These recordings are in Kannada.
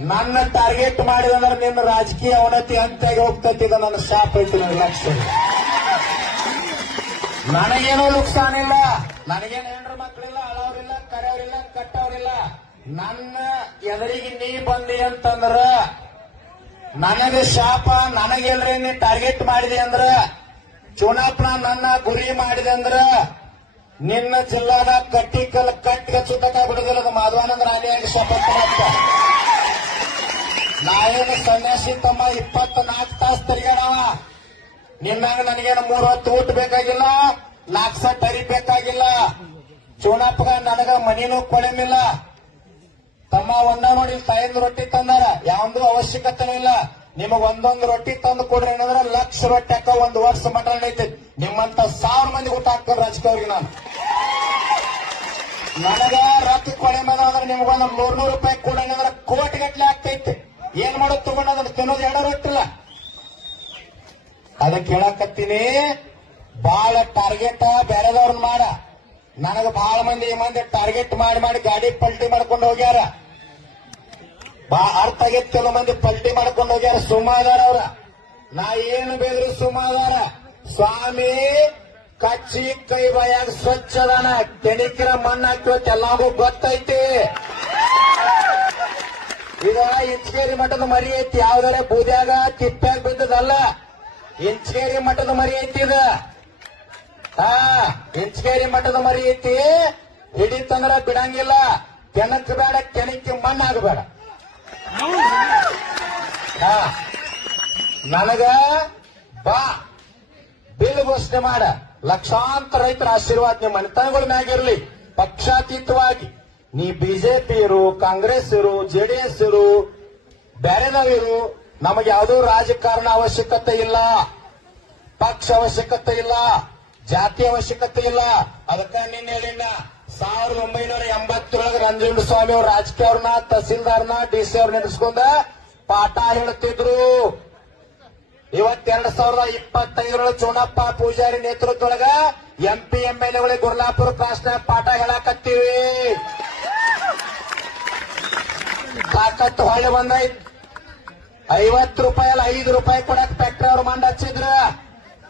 ನನ್ನ ಟಾರ್ಗೆಟ್ ಮಾಡಿದಂದ್ರೆ ನಿನ್ನ ರಾಜಕೀಯ ಅವನತಿ ಅಂತ್ಯಾಗಿ ಹೋಗ್ತೈತಿ ಇದು ನನ್ನ ಶಾಪ್ ಐತಿ ಲಕ್ಷ ನನಗೇನೋ ನುಕ್ಸಾನ್ ಇಲ್ಲ. ನನಗೇನು ಹೆಂಡ್ರ ಮಕ್ಕಳಿಲ್ಲ ಅಳವ್ರಿಲ್ಲ ಕರೆಯವ್ರಿಲ್ಲ ಕಟ್ಟವ್ರಿಲ್ಲ ನನ್ನ ಎದುರಿಗೆ ನೀ ಬಂದಿ ಅಂತಂದ್ರ ನನಗೆ ಶಾಪ, ನನಗೆಲ್ರಿ ನೀ ಟಾರ್ಗೆಟ್ ಮಾಡಿದೆ ಅಂದ್ರ ಚುನಾವಣಾ ನನ್ನ ಗುರಿ ಮಾಡಿದೆ ಅಂದ್ರ, ನಿನ್ನ ಜಿಲ್ಲಾದ ಕಟ್ಟಿ ಕಲ್ ಕಟ್ಟಿಗೆ ಸುತ್ತಕ ಬಿಡುದಿಲ್ಲ. ಮಾಧವಾನಂದ ರಾಣಿಯಾಗಿ ಶಪಥ ಮಾಡ್ತ ನಾವೇನು ಸನ್ಯಾಸಿ ತಮ್ಮ ಇಪ್ಪತ್ನಾಲ್ಕು ತಾಸು ತಿರ್ಗಾಡವ ನಿನ್ನಾಗ ನನಗೇನು ಮೂರ್ ಹೊತ್ತು ಊಟ ಬೇಕಾಗಿಲ್ಲ? ನಾಲ್ಕು ಸಟ್ ಅರಿ ಬೇಕಾಗಿಲ್ಲ. ಚೂನಪ್ಪಗ ನನಗ ಮನಿನೂ ಕೊಳಮಿಲ್ಲ. ತಮ್ಮ ಒಂದ ನೋಡಿ ತಾಯಿಂದ ರೊಟ್ಟಿ ತಂದಾರ. ಯಾವಂದು ಅವಶ್ಯಕತೆ ಇಲ್ಲ. ನಿಮಗ್ ಒಂದೊಂದು ರೊಟ್ಟಿ ತಂದು ಕೊಡ್ರಿ ಏನಂದ್ರೆ ಲಕ್ಷ ರೊಟ್ಟಿ ಹಾಕ ಒಂದು ವರ್ಷ ಮಟನ್ ಐತಿ. ನಿಮ್ಮಂತ ಸಾವಿರ ಮಂದಿ ಊಟ ಹಾಕ್ತಾರೆ ರಾಜಕೀಯವ್ರಿಗೆ ನಾನು. ನನಗ ರೊಟ್ಟಿ ಕೊಳೆ ಮೇಲೆ ಅಂದ್ರೆ ನಿಮ್ಗೊಂದು ಮೂರ್ನೂರು ರೂಪಾಯಿ ಕೊಡ ಅಂದ್ರೆ ಕೋಟಿ ಗಟ್ಲೆ ಆಗ್ತೈತಿ. ಏನ್ ಮಾಡೋದು ತಗೊಂಡ ಅದನ್ನ ತಿನ್ನೋದು ಎರಡ ರೊಟ್ಟಿಲ್ಲ ಅದಕ್ಕೆ ಹೇಳಕತ್ತೀನಿ ಬಾಳ ಟಾರ್ಗೆಟ್ ಬೇರೆದವ್ರನ್ನ ಮಾಡ. ನನಗ ಬಾಳ ಮಂದಿ ಈ ಮಂದಿ ಟಾರ್ಗೆಟ್ ಮಾಡಿ ಮಾಡಿ ಗಾಡಿ ಪಲ್ಟಿ ಮಾಡ್ಕೊಂಡು ಹೋಗ್ಯಾರ. ಬಾ, ಅರ್ಥ ಆಗೈತೆ ಕೆಲವು ಮಂದಿ ಪಲ್ಟಿ ಮಾಡ್ಕೊಂಡು ಹೋಗ್ಯಾರ, ಸುಮಾದಾರ ಅವ್ರ. ನಾ ಏನು ಬೇದ್ರು ಸುಮಾದಾರ. ಸ್ವಾಮಿ, ಕಚ್ಚಿ ಕೈ ಬಯಾಗ ಸ್ವಚ್ಛದಾನ ಕೆಣಿಕಿರ ಮಣ್ಣು ಹಾಕಿವತ್ತು ಎಲ್ಲಾಗೂ ಗೊತ್ತೈತಿ. ಈಗ ಇಂಚಗೇರಿ ಮಠದ ಮರಿ ಐತಿ. ಯಾವ್ದಾರ ಬೂದ್ಯಾಗ ತಿಪ್ಪ್ಯಾಗ ಬಿದ್ದದಲ್ಲ ಇಂಚಗೇರಿ ಮಠದ ಮರಿ ಐತಿ ಇದ. ಹಾ ಇಂಚಗೇರಿ ಮಠದ ಮರಿ ಐತಿ. ಹಿಡಿತಂದ್ರ ಬಿಡಂಗಿಲ್ಲ. ಕೆಣಕ್ ಬೇಡ, ಕೆಣಕಿ ಮಣ್ಣು ಆಗಬೇಡ. ಹಾ ನನಗ ಬಾ, ಬಿಲ್ ಘೋಷಣೆ ಮಾಡ. ಲಕ್ಷಾಂತರ ರೈತರ ಆಶೀರ್ವಾದ ನಿಮ್ಮ ಮನೆತನಗಳ ಮ್ಯಾಗಿರ್ಲಿ. ಪಕ್ಷಾತೀತವಾಗಿ. ನೀ ಬಿಜೆಪಿ ಇರು, ಕಾಂಗ್ರೆಸ್ ಇರು ಜೆಡಿಎಸ್ ಇರು ಬೇರೆನವಿರು ನಮಗೆ ಯಾವುದೂ ರಾಜಕಾರಣ ಅವಶ್ಯಕತೆ ಇಲ್ಲ. ಪಕ್ಷ ಅವಶ್ಯಕತೆ ಇಲ್ಲ. ಜಾತಿ ಅವಶ್ಯಕತೆ ಇಲ್ಲ. ಅದಕ್ಕೆ ನಿನ್ನೆ ಹೇಳಿನ ಸಾವಿರದ ಒಂಬೈನೂರ ಎಂಬತ್ತೊಳಗೆ ರಂಜುಂಡ ಸ್ವಾಮಿ ಅವ್ರು ರಾಜಕೀಯ ಅವ್ರನ್ನ ತಹಸೀಲ್ದಾರ್ನ, ಡಿ ಸಿ ಅವ್ರ ನೆನೆಸ್ಕೊಂಡ ಪಾಠ ಹೇಳುತ್ತಿದ್ರು ಇವತ್ತೆರಡ್ ಸಾವಿರದ ಇಪ್ಪತ್ತೈದರೊಳಗೆ ಚೋಣಪ್ಪ ಪೂಜಾರಿ ನೇತೃತ್ವದೊಳಗ ಎಂಪಿ ಎಂಎಲ್ಎಗಳಿಗೆ ಗುರ್ಲಾಪುರ ಕ್ರಾಸ್ನ ಪಾಠ ಹೇಳಾಕತ್ತೀವಿ. ತಾಕತ್ತು ಹೊಳ್ಳಿ ಬಂದೈತ್. ಐವತ್ತು ರೂಪಾಯಿ ಅಲ್ಲ, ಐದು ರೂಪಾಯಿ ಕೊಡಕ್ ಫ್ಯಾಕ್ಟ್ರಿ ಅವ್ರು ಮಂಡ ಹಚ್ಚಿದ್ರ.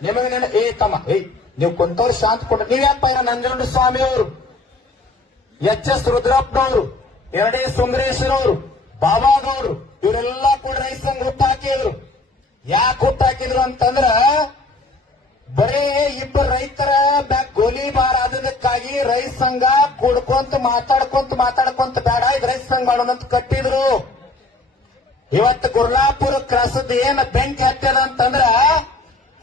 ನಿಮಗೆ ನೆನ ಏ, ತಮ್ಮ ಏಯ್ ನೀವು ಕುಂತವ್ರು ಶಾಂತ ಕೊಟ್ಟ ನೀವ್ಯಾಪ ನಂಜುಂಡ ಸ್ವಾಮಿ ಅವರು? ಎಚ್ ಎಸ್ ರುದ್ರಪ್ಪನವರು ಎರಡೇ ಸುಂದರೇಶ್ವರವರು, ಬಾಬಾದವರು, ಇವರೆಲ್ಲ ಕೂಡ ರೈತ ಸಂಘ ಹುಟ್ಟು ಹಾಕಿದ್ರು. ಯಾಕೆ ಹುಟ್ಟು ಅಂತಂದ್ರ, ಬರೀ ಇಬ್ಬರು ರೈತರ ಗೋಲಿಬಾರ್ ಆದದಕ್ಕಾಗಿ ರೈತ ಸಂಘ ಕುಡ್ಕೊಂತ ಮಾತಾಡ್ಕೊಂತ ಮಾತಾಡ್ಕೊಂತ ಬೇಡ, ಇದು ರೈತ ಸಂಘ ಮಾಡೋದಂತ ಕಟ್ಟಿದ್ರು. ಇವತ್ತು ಗುರ್ಲಾಪುರ ಕ್ರಾಸದ ಏನ್ ಬೆಂಕಿ ಹತ್ತದ ಅಂತಂದ್ರ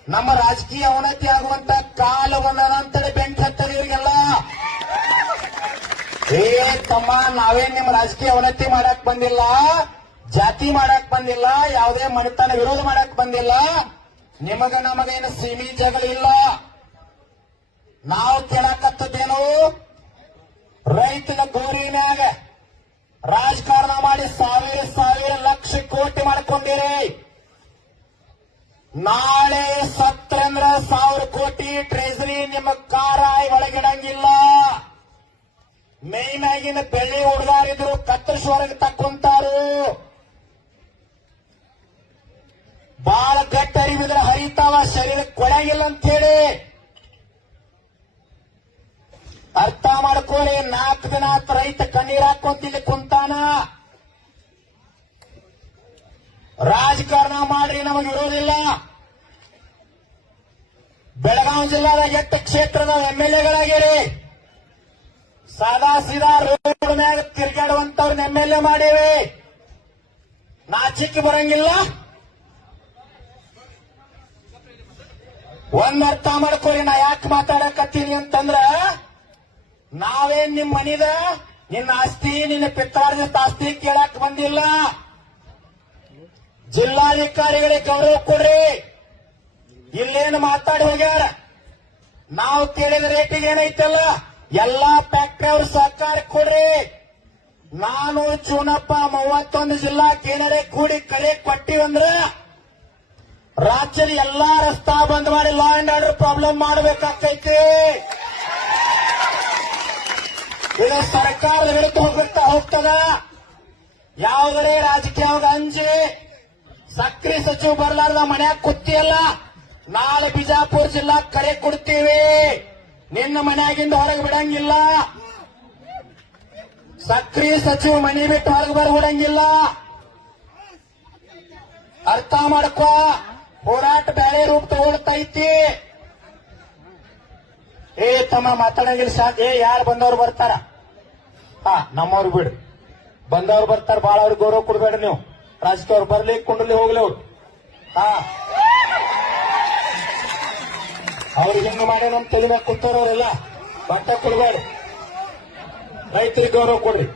ನಮ್ಮ ರಾಜಕೀಯ ಅವನತಿ ಆಗುವಂತ ಕಾಲವನ್ನ ಅಂತೇಳಿ ಬೆಂಕಿ ಹತ್ತದ ಇವರಿಗೆಲ್ಲ. ಏ ತಮ್ಮ, ನಾವೇನ್ ನಿಮ್ ರಾಜಕೀಯ ಅವನತಿ ಮಾಡಕ್ ಬಂದಿಲ್ಲ, ಜಾತಿ ಮಾಡಕ್ ಬಂದಿಲ್ಲ, ಯಾವುದೇ ಮನೆತನ ವಿರೋಧ ಮಾಡಕ್ ಬಂದಿಲ್ಲ, ನಿಮಗ ನಮಗೇನು ಸೀಮಿ ಜಗಳಿಲ್ಲ ನಾವು ಕೇಳಕತ್ತದೇನು? ರೈತನ ಗೋರಿನ್ಯಾಗ ರಾಜಕಾರಣ ಮಾಡಿ ಸಾವಿರ ಸಾವಿರ ಲಕ್ಷ ಕೋಟಿ ಮಾಡ್ಕೊಂಡಿರಿ. ನಾಳೆ ಸತ್ರಂದ್ರ ಸಾವಿರ ಕೋಟಿ ಟ್ರೆಜರಿ ನಿಮ್ಮ ಕಾರಾಯಿ ಒಳಗಿಡಂಗಿಲ್ಲ. ಮೇನ್ ಆಗಿನ ಬೆಳ್ಳಿ ಹುಡುಗಾರಿದ್ರು ಕತ್ತರಿಸುವರೆಗೆ ತಕ್ಕೊಂತಾರು. ಬಾಳ ಗಟ್ಟಿ ಅರಿವಿದ್ರೆ ಹರಿತಾವ, ಶರೀರ ಕೊಳಗಿಲ್ಲ ಅಂತ ಹೇಳಿ. ಅರ್ಥ ಮಾಡ್ಕೊಳ್ಳಿ, ನಾಲ್ಕು ದಿನ ರೈತ ಕಣ್ಣೀರ್ ಹಾಕೊಂತಿಲ್ಲಿ ಕುಂತಾನ. ರಾಜಕಾರಣ ಮಾಡ್ರಿ, ನಮಗೆ ಇರೋದಿಲ್ಲ ಬೆಳಗಾವಿ ಜಿಲ್ಲಾದ ಎಷ್ಟು ಕ್ಷೇತ್ರದ ಎಂ ಎಲ್ ಎಗಳಾಗಿರಿ? ಸಾದಾ ಸೀದಾ ರೋಡ್ ಮ್ಯಾಗ ತಿರ್ಗಾಡುವಂತವ್ರನ್ನ ಎ ಮಾಡೇವಿ. ನಾಚಿಕೆ ಬರಂಗಿಲ್ಲ. ಒಂದ್ ಅರ್ಥ ಮಾಡ್ಕೊಳ್ಳಿ, ನಾ ಯಾಕೆ ಮಾತಾಡಕತ್ತೀನಿ ಅಂತಂದ್ರ ನಾವೇನ್ ನಿಮ್ ಮನಿದ, ನಿನ್ನ ಆಸ್ತಿ, ನಿನ್ನ ಪಿತ್ರಾರ್ಜಿತ ಆಸ್ತಿ ಕೇಳಕ್ ಬಂದಿಲ್ಲ. ಜಿಲ್ಲಾಧಿಕಾರಿಗಳಿಗೆ ಗೌರವ ಕೊಡ್ರಿ. ಇಲ್ಲೇನು ಮಾತಾಡಿ ಹೋಗ್ಯಾರ. ನಾವು ಕೇಳಿದ ರೇಟಿಗೆ ಏನೈತಲ್ಲ, ಎಲ್ಲಾ ಫ್ಯಾಕ್ಟ್ರಿ ಅವ್ರ ಸಹಕಾರ ಕೊಡ್ರಿ. ನಾನು ಚೂನಪ್ಪ ಮೂವತ್ತೊಂದು ಜಿಲ್ಲಾ ಕೇಂದ್ರ ಕೂಡಿ ಕರೆ ಕೊಟ್ಟಿವಂದ್ರ ರಾಜ್ಯದ ಎಲ್ಲಾ ರಸ್ತಾ ಬಂದ್ ಮಾಡಿ ಲಾ ಅಂಡ್ ಆರ್ಡರ್ ಪ್ರಾಬ್ಲಮ್ ಮಾಡಬೇಕಾಗ್ತೈತಿ. ಇದು ಸರ್ಕಾರದ ವಿರುದ್ಧ ಹೋಗ್ಬಿಡ್ತಾ ಹೋಗ್ತದ? ಯಾವುದರೇ ರಾಜಕೀಯ ಅಂಜಿ? ಸಕ್ರಿ ಸಚಿವ ಬರ್ಲಾರ್ದ ಮನ್ಯಾಗ ಕುತ್ತಿಯಲ್ಲ ನಾಳೆ ಬಿಜಾಪುರ ಜಿಲ್ಲಾ ಕರೆ ಕೊಡ್ತೀವಿ. ನಿನ್ನ ಮನೆಯಾಗಿಂದ ಹೊರಗೆ ಬಿಡಂಗಿಲ್ಲ. ಸಕ್ರಿ ಸಚಿವ ಮನೆ ಬಿಟ್ಟು ಹೊರಗೆ ಬರ್ಬಿಡಂಗಿಲ್ಲ. ಅರ್ಥ ಮಾಡ್ಕೋ. ಹೋರಾಟ ಬೇರೆ ರೂಪ ತಗೊಳ್ತೈತಿ. ಏ, ತಮ್ಮ ಮಾತಾಡಂಗಿಲ್ಲ ಸಾಕ್. ಏ, ಯಾರು ಬಂದವ್ರು ಬರ್ತಾರ? ಹಾ, ನಮ್ಮವ್ರು ಬಿಡು. ಬಂದವ್ರು ಬರ್ತಾರ ಬಾಳ ಅವ್ರಿಗೆ ಗೌರವ ಕೊಡ್ಬೇಡ ನೀವು. ರಾಜಕೀಯ ಅವ್ರು ಬರ್ಲಿ ಕುಂಡಲಿ ಹೋಗ್ಲಿ ಅವ್ರು. ಹಾ. ಅವ್ರಿಗೆ ಹೆಂಗ್ ಮಾಡಿ ನಮ್ ತಲೆ ಮ್ಯಾಗ ಕುಂತಾರವ್ರೆಲ್ಲ ಬಟ್ಟೆ ಕೊಡ್ಬೇಡ ರೈತರಿಗೆ ಗೌರವ ಕೊಡ್ರಿ.